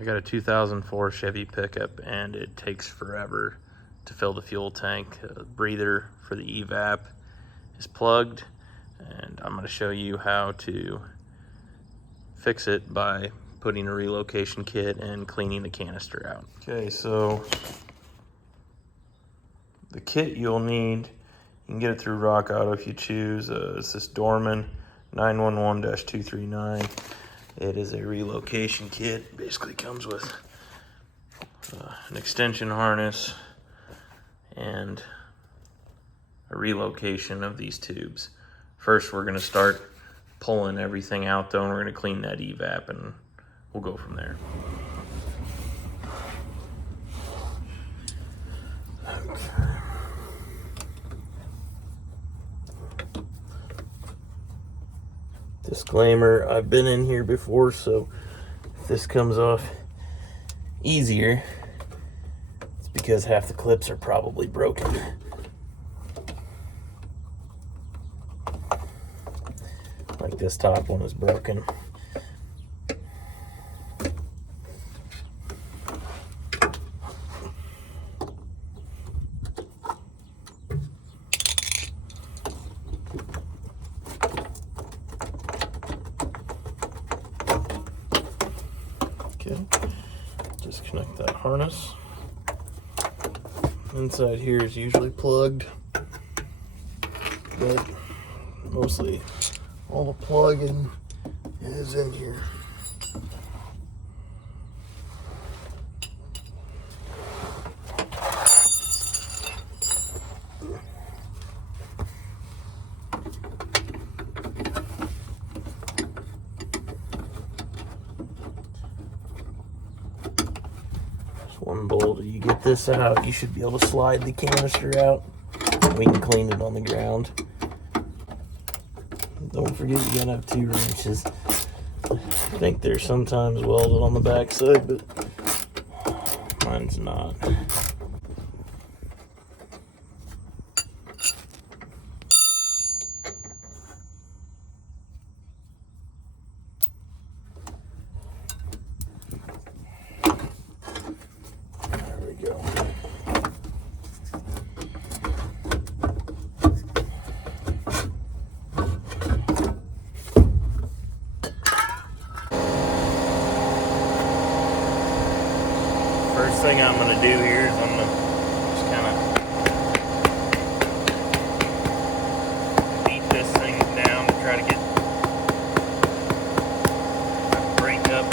I got a 2004 Chevy pickup and it takes forever to fill the fuel tank. Breather for the Evap is plugged, and I'm going to show you how to fix it by putting a relocation kit and cleaning the canister out. Okay, so the kit you'll need, you can get it through Rock Auto if you choose. It's this Dorman 911-239. It is a relocation kit. Basically comes with an extension harness and a relocation of these tubes. First, we're gonna start pulling everything out though, and we're gonna clean that Evap and we'll go from there. Disclaimer, I've been in here before, so if this comes off easier, it's because half the clips are probably broken. Like this top one is broken. Okay, disconnect that harness. Inside here is usually plugged, but mostly all the plugging is in here. One bolt. You get this out, you should be able to slide the canister out. We can clean it on the ground. Don't forget you gotta have 2 wrenches. I think they're sometimes welded on the back side, but mine's not. Go. First thing I'm going to do here is I'm going to just kind of beat this thing down to try to get break up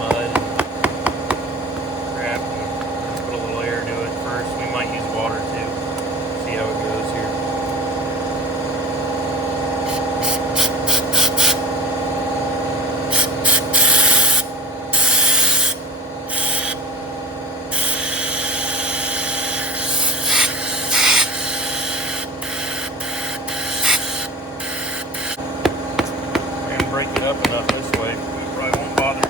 mud. See how it goes here. And break it up enough this way. We probably won't bother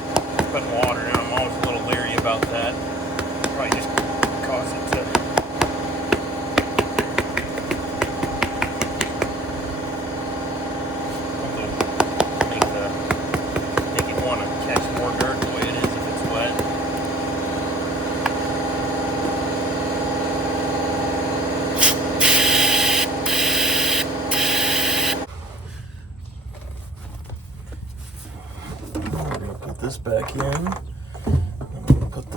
putting water in. I'm always a little leery about that. Probably just cause it to this back in. I'm gonna put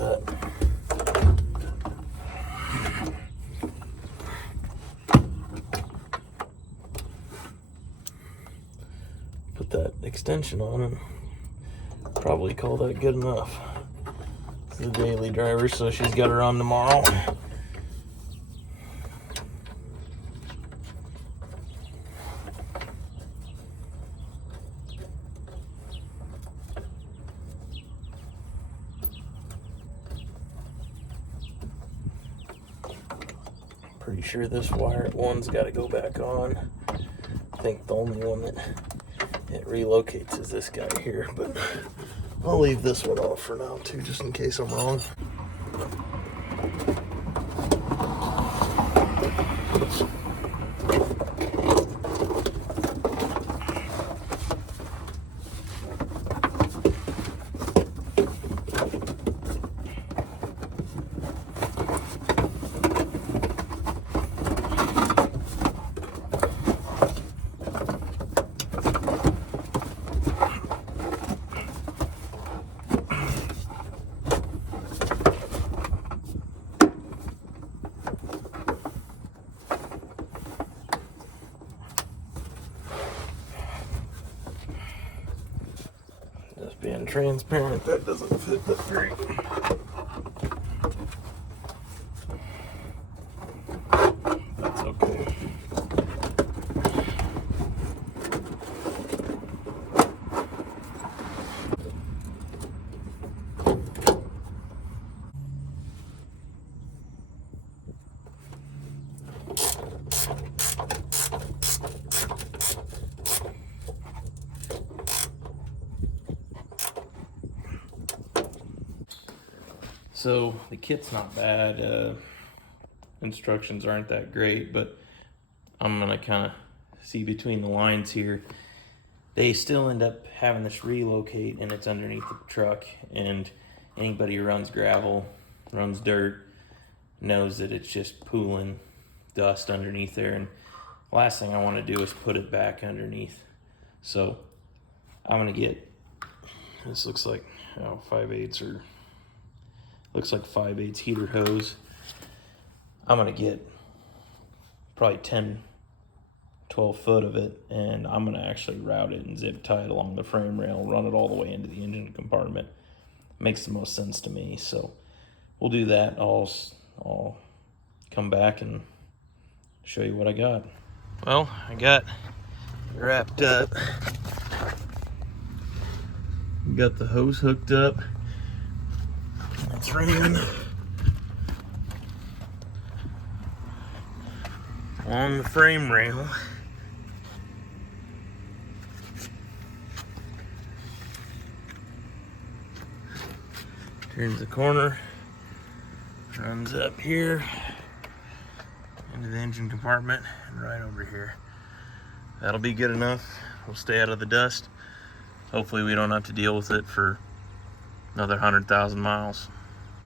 that extension on and probably call that good enough. It's the daily driver, so she's got her on tomorrow. Pretty sure this wired one's got to go back on. I think the only one that it relocates is this guy here, but I'll leave this one off for now too, just in case I'm wrong. transparent. That doesn't fit that great. That's okay. So the kit's not bad. Instructions aren't that great, but I'm gonna kind of see between the lines here. They still end up having this relocate, and it's underneath the truck, and anybody who runs gravel, runs dirt, knows that it's just pooling dust underneath there, and last thing I want to do is put it back underneath. So I'm gonna get, this looks like 5/8 or looks like 5/8 heater hose. I'm gonna get probably 10-12 foot of it, and I'm gonna actually route it and zip tie it along the frame rail, run it all the way into the engine compartment. Makes the most sense to me, so we'll do that. I'll come back and show you what I got. Well, I got wrapped up. Got the hose hooked up. It's ran on the frame rail. Turns the corner, runs up here into the engine compartment and right over here. That'll be good enough. We'll stay out of the dust. Hopefully we don't have to deal with it for another 100,000 miles.